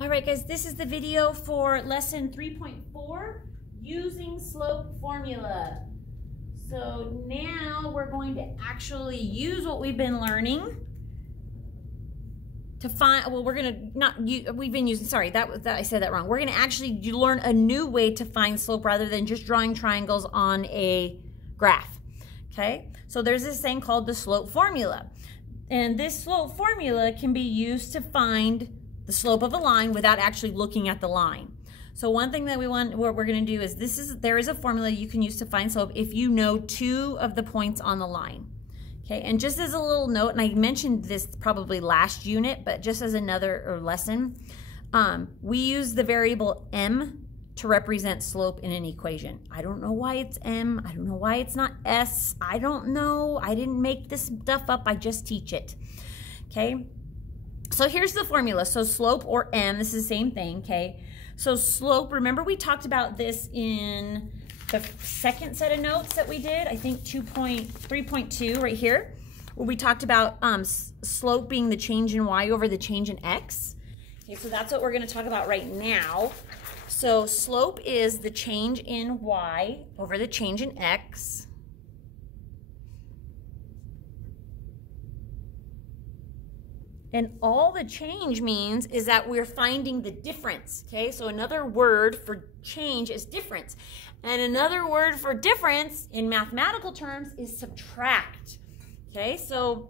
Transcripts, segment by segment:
All right, guys, this is the video for lesson 3.4, using slope formula. So now we're going to actually use what we've been learning to find, well, we're going to not, we've been using, sorry, I said that wrong. We're going to actually learn a new way to find slope rather than just drawing triangles on a graph, okay? So there's this thing called the slope formula. And this slope formula can be used to find the slope of a line without actually looking at the line. So one thing that what we're going to do is there is a formula you can use to find slope if you know two of the points on the line. Okay, and just as a little note, and I mentioned this probably last unit, but just as another lesson, we use the variable m to represent slope in an equation. I don't know why it's m. I don't know why it's not s. I don't know. I didn't make this stuff up. I just teach it. Okay. So here's the formula. So slope, or m, this is the same thing, okay? So slope, remember we talked about this in the second set of notes that we did, I think 3.2 right here, where we talked about slope being the change in y over the change in x. Okay, so that's what we're going to talk about right now. So slope is the change in y over the change in x. And all the change means is that we're finding the difference, okay? So another word for change is difference. And another word for difference in mathematical terms is subtract, okay? So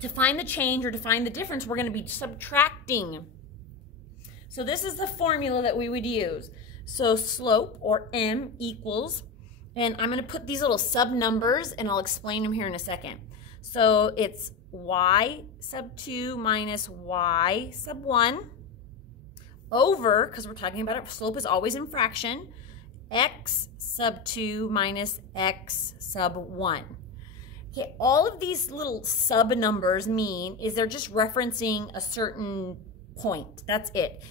to find the change or to find the difference, we're going to be subtracting. So this is the formula that we would use. So slope, or m, equals, and I'm going to put these little sub numbers and I'll explain them here in a second. So it's y sub 2 minus y sub 1 over, because we're talking about it, slope is always in fraction, x sub 2 minus x sub 1. Okay, all of these little sub numbers mean is they're just referencing a certain point. That's it.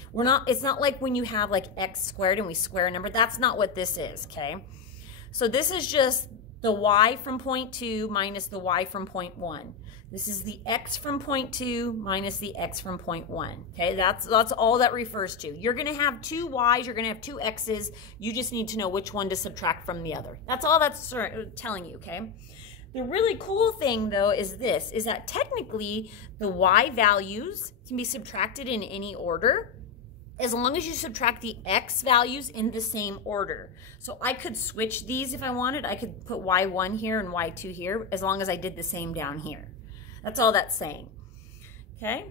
It's not like when you have like x squared and we square a number. That's not what this is, okay? So this is just the y from point 2 minus the y from point 1. This is the x from point 2 minus the x from point 1. Okay, that's all that refers to. You're going to have two y's, you're going to have two x's. You just need to know which one to subtract from the other. That's all that's telling you, okay? The really cool thing, though, is that technically the y values can be subtracted in any order as long as you subtract the x values in the same order. So I could switch these if I wanted. I could put y1 here and y2 here as long as I did the same down here. That's all that's saying, okay?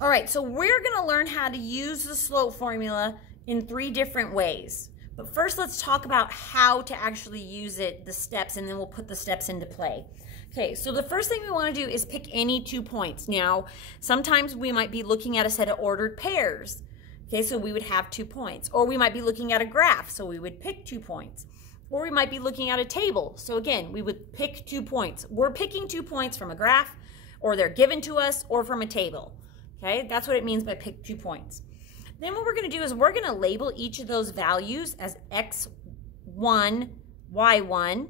All right, so we're gonna learn how to use the slope formula in 3 different ways. But first, let's talk about how to actually use it, the steps, and then we'll put the steps into play. Okay, so the first thing we wanna do is pick any 2 points. Now, sometimes we might be looking at a set of ordered pairs. Okay, so we would have 2 points. Or we might be looking at a graph, so we would pick 2 points. Or we might be looking at a table. So again, we would pick 2 points. We're picking 2 points from a graph, or they're given to us, or from a table. Okay, that's what it means by pick 2 points. Then what we're gonna do is we're gonna label each of those values as x1, y1,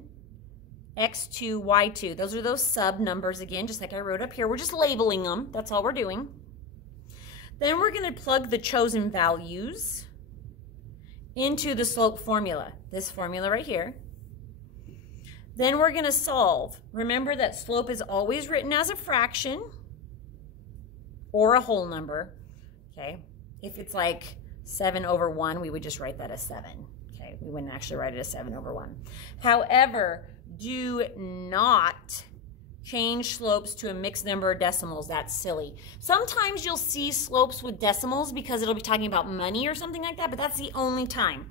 x2, y2. Those are those sub numbers again, just like I wrote up here. We're just labeling them, that's all we're doing. Then we're gonna plug the chosen values into the slope formula, this formula right here. Then we're going to solve. Remember that slope is always written as a fraction or a whole number, okay? If it's like 7 over 1, we would just write that as 7, okay? We wouldn't actually write it as 7 over 1. However, do not change slopes to a mixed number of decimals. That's silly. Sometimes you'll see slopes with decimals because it'll be talking about money or something like that, but that's the only time.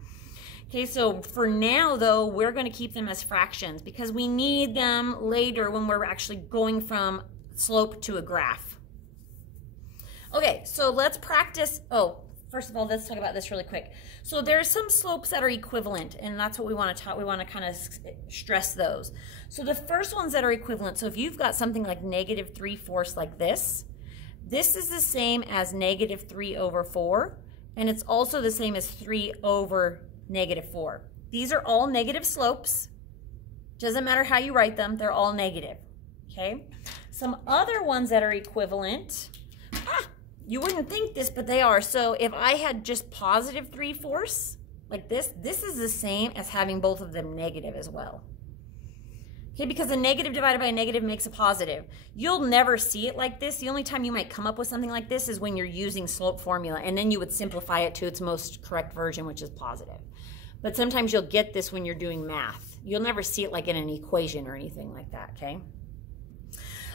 Okay, so for now, though, we're going to keep them as fractions because we need them later when we're actually going from slope to a graph. Okay, so let's practice. Oh, first of all, let's talk about this really quick. So there's some slopes that are equivalent, and that's what we want to talk. We want to kind of stress those. So the first ones that are equivalent. So if you've got something like -3/4 like this is the same as -3 over 4, and it's also the same as 3 over -4. These are all negative slopes. Doesn't matter how you write them, they're all negative. Okay. Some other ones that are equivalent. You wouldn't think this, but they are. So if I had just positive 3/4 like this is the same as having both of them negative as well. Okay, because a negative divided by a negative makes a positive. You'll never see it like this. The only time you might come up with something like this is when you're using slope formula, and then you would simplify it to its most correct version, which is positive. But sometimes you'll get this when you're doing math. You'll never see it like in an equation or anything like that, okay?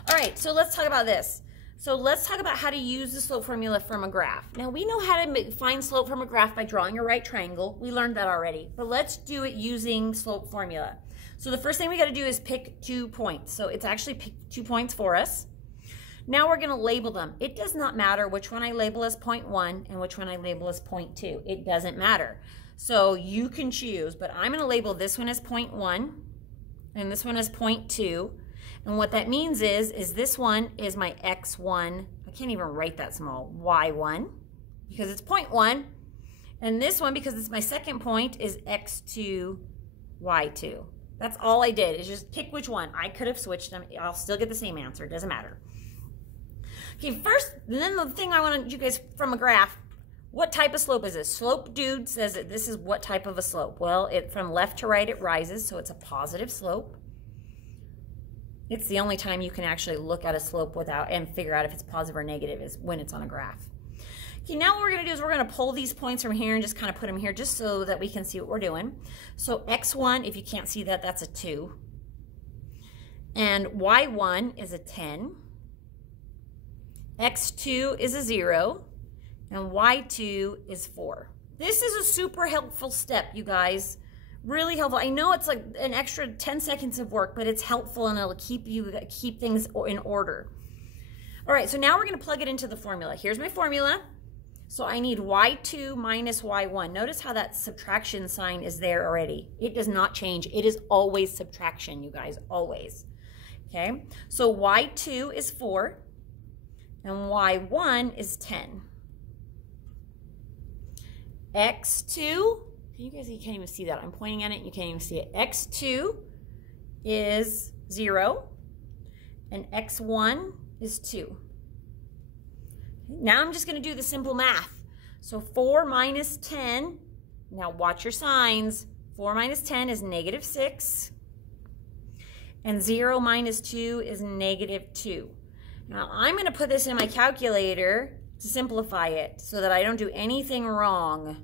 All right, so let's talk about this. So let's talk about how to use the slope formula from a graph. Now, we know how to find slope from a graph by drawing a right triangle. We learned that already. But let's do it using slope formula. So the first thing we got to do is pick 2 points. So it's actually picked 2 points for us. Now we're going to label them. It does not matter which one I label as point 1 and which one I label as point 2. It doesn't matter. So you can choose, but I'm going to label this one as point 1 and this one as point 2. And what that means is this one is my x1. I can't even write that small. y1 because it's point 1. And this one, because it's my second point, is x2, y2. That's all I did, is just pick which one. I could have switched them. I'll still get the same answer. It doesn't matter. Okay, first, then the thing I want you guys from a graph, what type of slope is this? Slope Dude says that this is what type of a slope? Well, from left to right, it rises, so it's a positive slope. It's the only time you can actually look at a slope without and figure out if it's positive or negative is when it's on a graph. Okay, now what we're going to do is we're going to pull these points from here and just kind of put them here just so that we can see what we're doing. So x1, if you can't see that, that's a 2. And y1 is a 10. x2 is a 0. And y2 is 4. This is a super helpful step, you guys. Really helpful. I know it's like an extra 10 seconds of work, but it's helpful and it'll keep things in order. All right, so now we're going to plug it into the formula. Here's my formula. So I need y2 minus y1. Notice how that subtraction sign is there already. It does not change. It is always subtraction, you guys, always. Okay, so y2 is 4 and y1 is 10. x2, you guys, you can't even see that. I'm pointing at it and you can't even see it. x2 is 0 and x1 is 2. Now I'm just going to do the simple math. So 4 minus 10, now watch your signs. 4 minus 10 is negative 6. And 0 minus 2 is negative 2. Now I'm going to put this in my calculator to simplify it so that I don't do anything wrong.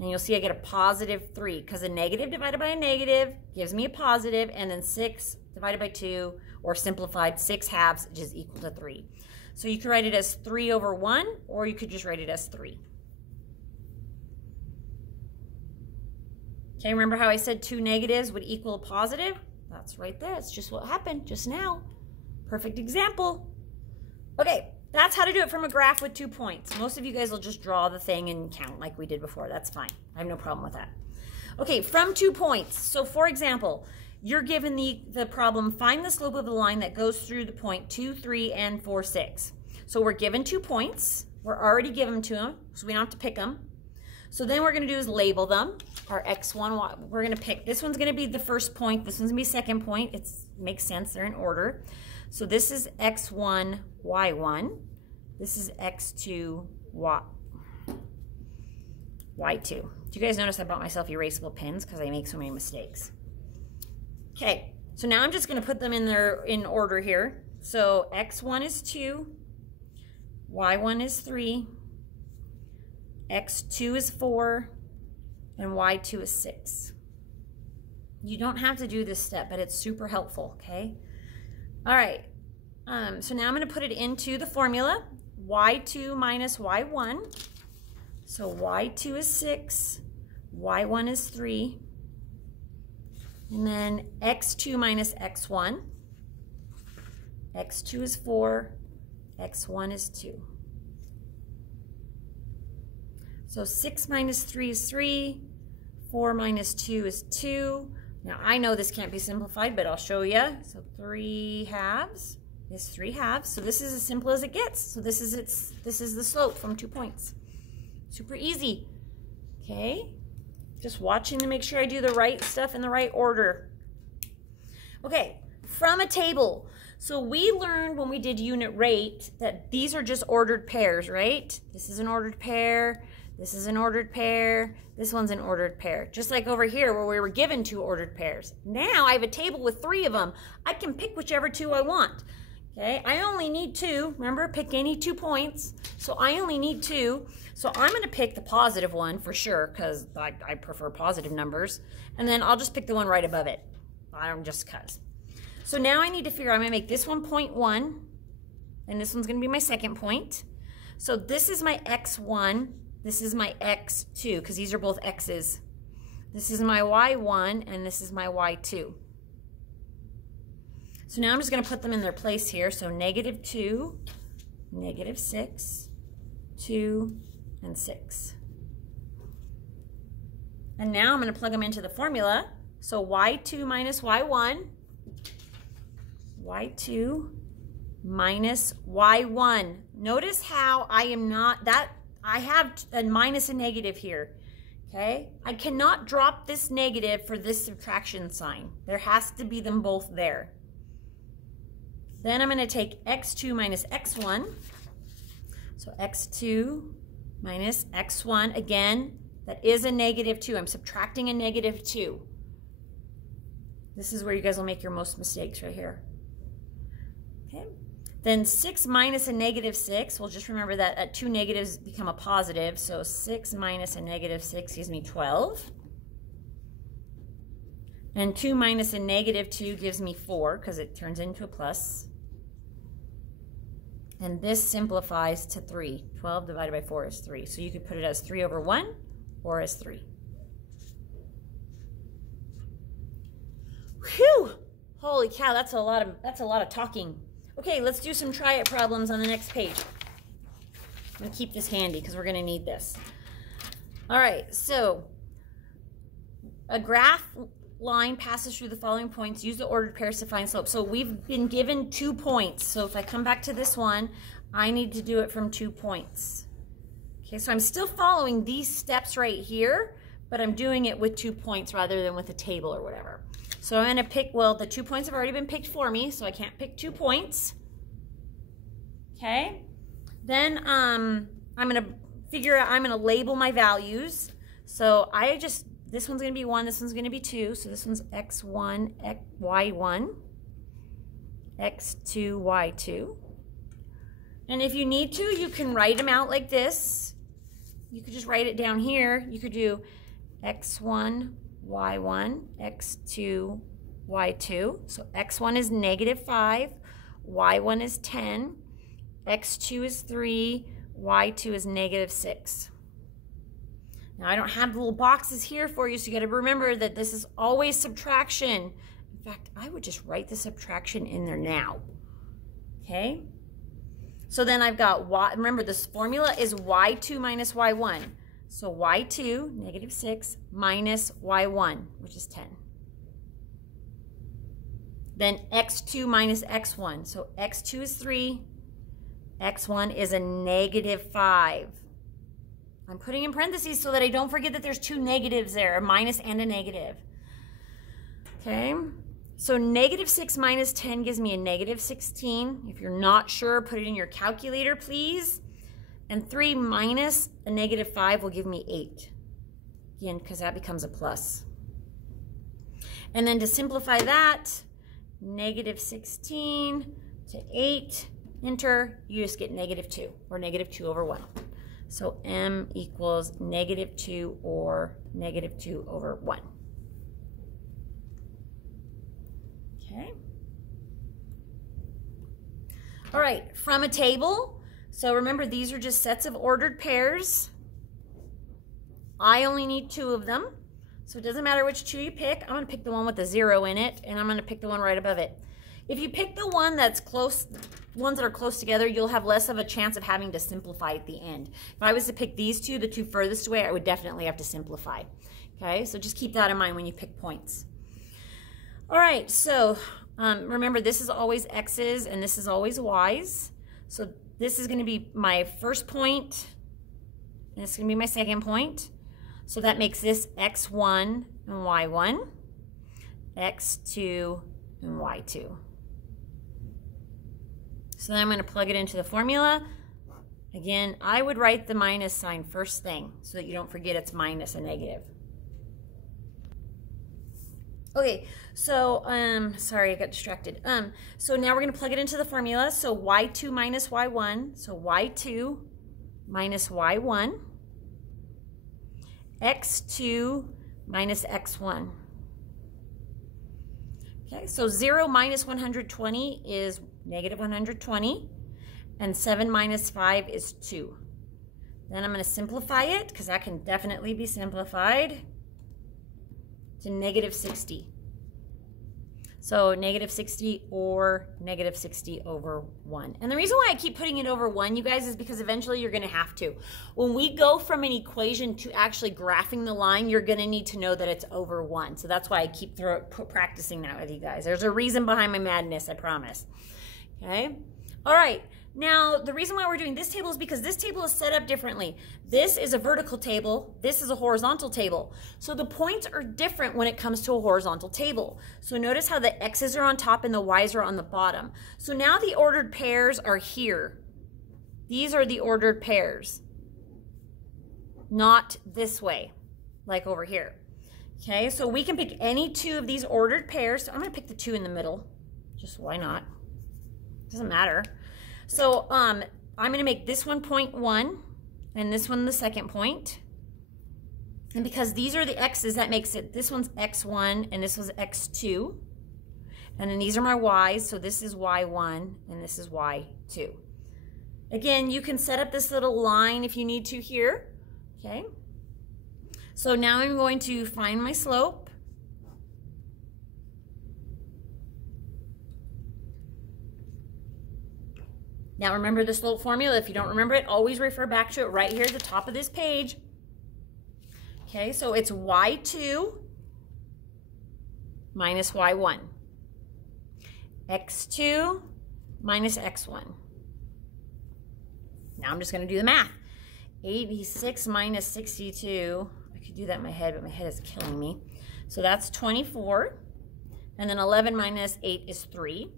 And you'll see I get a positive 3 because a negative divided by a negative gives me a positive, and then 6 divided by 2, or simplified 6/2, which is equal to 3. So you can write it as 3 over 1, or you could just write it as 3. Okay, remember how I said 2 negatives would equal a positive? That's right there. It's just what happened just now. Perfect example. Okay, that's how to do it from a graph with 2 points. Most of you guys will just draw the thing and count like we did before. That's fine. I have no problem with that. Okay, from 2 points. So for example, you're given the problem, find the slope of the line that goes through the point 2, 3, and 4, 6. So we're given 2 points. We're already given to them, so we don't have to pick them. So then what we're going to do is label them. Our x1, we're going to pick, this one's going to be the first point. This one's going to be second point. It makes sense. They're in order. So this is x1, y1. This is x2, y2. Do you guys notice I bought myself erasable pens because I make so many mistakes? Okay, so now I'm just going to put them in order here. So x1 is 2, y1 is 3, x2 is 4, and y2 is 6. You don't have to do this step, but it's super helpful, okay? All right, so now I'm going to put it into the formula, y2 minus y1. So y2 is 6, y1 is 3, and then x2 minus x1. x2 is 4, x1 is 2. So 6 minus 3 is 3, 4 minus 2 is 2. Now I know this can't be simplified, but I'll show you. So 3/2 is 3/2. So this is as simple as it gets. So this is the slope from 2 points. Super easy. Okay? Just watching to make sure I do the right stuff in the right order. Okay, from a table. So we learned when we did unit rate that these are just ordered pairs, right? This is an ordered pair. This is an ordered pair. This one's an ordered pair. Just like over here where we were given 2 ordered pairs. Now I have a table with 3 of them. I can pick whichever 2 I want. Okay, I only need 2. Remember, pick any 2 points. So I only need 2. So I'm going to pick the positive one for sure because I prefer positive numbers. And then I'll just pick the one right above it. I don't just because. So now I need to figure out, I'm going to make this one 0.1, and this one's going to be my second point. So this is my x1, this is my x2, because these are both x's. This is my y1, and this is my y2. So now I'm just going to put them in their place here. So -2, -6, 2, and 6. And now I'm going to plug them into the formula. So y2 minus y1, y2 minus y1. Notice how I am not, I have a minus and negative here, okay? I cannot drop this negative for this subtraction sign. There has to be them both there. Then I'm going to take x2 minus x1. So x2 minus x1, again, that is a -2. I'm subtracting a -2. This is where you guys will make your most mistakes right here. Okay. Then 6 minus a -6. Well, just remember that 2 negatives become a positive. So 6 minus a -6 gives me 12. And 2 minus a -2 gives me 4 because it turns into a plus. And this simplifies to 3. 12 divided by 4 is 3. So you could put it as 3 over 1 or as 3. Whew! Holy cow, that's a lot of talking. Okay, let's do some try it problems on the next page. I'm going to keep this handy because we're going to need this. All right, so a graph line passes through the following points. Use the ordered pairs to find slope. So we've been given 2 points. So if I come back to this one, I need to do it from 2 points. Okay, so I'm still following these steps right here, but I'm doing it with 2 points rather than with a table or whatever. So I'm going to pick, well, the 2 points have already been picked for me, so I can't pick 2 points. Okay, then I'm going to figure out, I'm going to label my values. So this one's going to be 1, this one's going to be 2. So this one's x1, y1, x2, y2. And if you need to, you can write them out like this. You could just write it down here. You could do x1, y1, x2, y2. So x1 is -5, y1 is 10, x2 is 3, y2 is -6. Now I don't have the little boxes here for you, so you got to remember that this is always subtraction. In fact, I would just write the subtraction in there now. Okay? So then I've got y, remember this formula is y2 minus y1. So y2, -6, minus y1, which is 10. Then x2 minus x1. So x2 is 3, x1 is a -5. I'm putting in parentheses so that I don't forget that there's 2 negatives there, a minus and a negative. Okay, so -6 minus 10 gives me a -16. If you're not sure, put it in your calculator, please. And 3 minus a -5 will give me 8. Again, because that becomes a plus. And then to simplify that, -16 to 8, enter, you just get -2, or -2 over 1. So m equals -2 or -2 over 1. Okay. All right, from a table. So remember, these are just sets of ordered pairs. I only need 2 of them. So it doesn't matter which 2 you pick. I'm going to pick the one with the 0 in it, and I'm going to pick the one right above it. If you pick the one that's close, ones that are close together, you'll have less of a chance of having to simplify at the end. If I was to pick these 2, the 2 furthest away, I would definitely have to simplify. Okay, so just keep that in mind when you pick points. All right, so remember, this is always x's and this is always y's. So this is going to be my first point, and this is going to be my second point. So that makes this x1 and y1, x2 and y2. So then I'm going to plug it into the formula. Again, I would write the minus sign first thing so that you don't forget it's minus a negative. Okay, so, sorry, I got distracted. So now we're going to plug it into the formula. So y2 minus y1. So y2 minus y1. x2 minus x1. Okay, so 0 minus 120 is negative 120. And 7 minus 5 is 2. Then I'm going to simplify it, because that can definitely be simplified, to negative 60. So negative 60 or negative 60 over 1. And the reason why I keep putting it over 1, you guys, is because eventually you're going to have to. When we go from an equation to actually graphing the line, you're going to need to know that it's over 1. So that's why I keep practicing that with you guys. There's a reason behind my madness, I promise. Okay? All right. Now, the reason why we're doing this table is because this table is set up differently. This is a vertical table. This is a horizontal table. So the points are different when it comes to a horizontal table. So notice how the x's are on top and the y's are on the bottom. So now the ordered pairs are here. These are the ordered pairs. Not this way, like over here. Okay, so we can pick any two of these ordered pairs. So I'm going to pick the 2 in the middle. Just why not? Doesn't matter. So I'm going to make this one 0.1 and this one the second point. And because these are the x's, that makes it, this one's x1 and this was x2. And then these are my y's, so this is y1 and this is y2. Again, you can set up this little line if you need to here. Okay. So now I'm going to find my slope. Now remember the slope formula. If you don't remember it, always refer back to it right here at the top of this page. Okay, so it's y2 minus y1. x2 minus x1. Now I'm just going to do the math. 86 minus 62. I could do that in my head, but my head is killing me. So that's 24. And then 11 minus 8 is 3.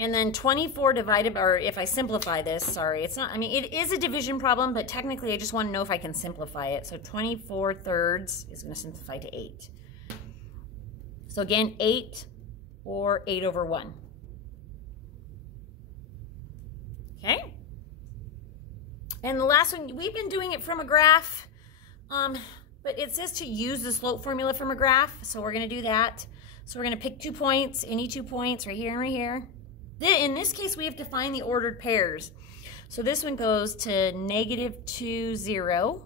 And then 24 divided by, or if I simplify this, sorry, it's not, I mean, it is a division problem, but technically I just want to know if I can simplify it. So 24 thirds is going to simplify to 8. So again, 8 or 8 over 1. Okay. And the last one, we've been doing it from a graph, but it says to use the slope formula from a graph. So we're going to do that. So we're going to pick 2 points, any 2 points right here and right here. In this case, we have to find the ordered pairs. So this one goes to negative 2, 0.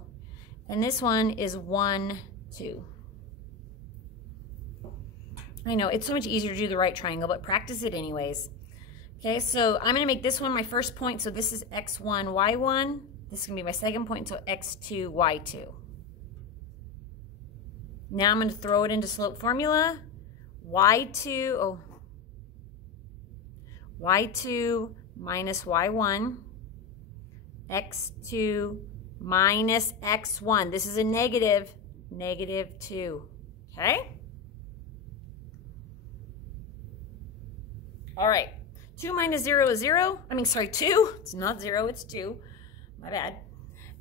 And this one is 1, 2. I know, it's so much easier to do the right triangle, but practice it anyways. Okay, so I'm going to make this one my first point. So this is x1, y1. This is going to be my second point, so x2, y2. Now I'm going to throw it into slope formula. y2 minus y1, x2 minus x1. This is a negative, negative 2. Okay? All right. 2 minus 0 is 0. I mean, sorry, 2. It's not 0, it's 2. My bad.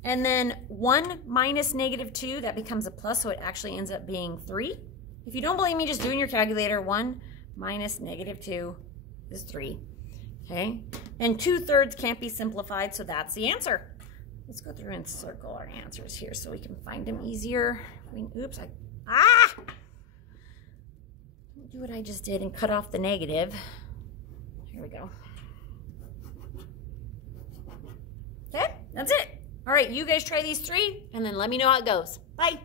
And then 1 minus negative 2, that becomes a plus, so it actually ends up being 3. If you don't believe me, just do in your calculator. 1 minus negative 2 is 3. Okay? And 2/3 can't be simplified, so that's the answer. Let's go through and circle our answers here so we can find them easier. I mean, oops, don't do what I just did and cut off the negative. Here we go. Okay, that's it. All right, you guys try these 3 and then let me know how it goes. Bye.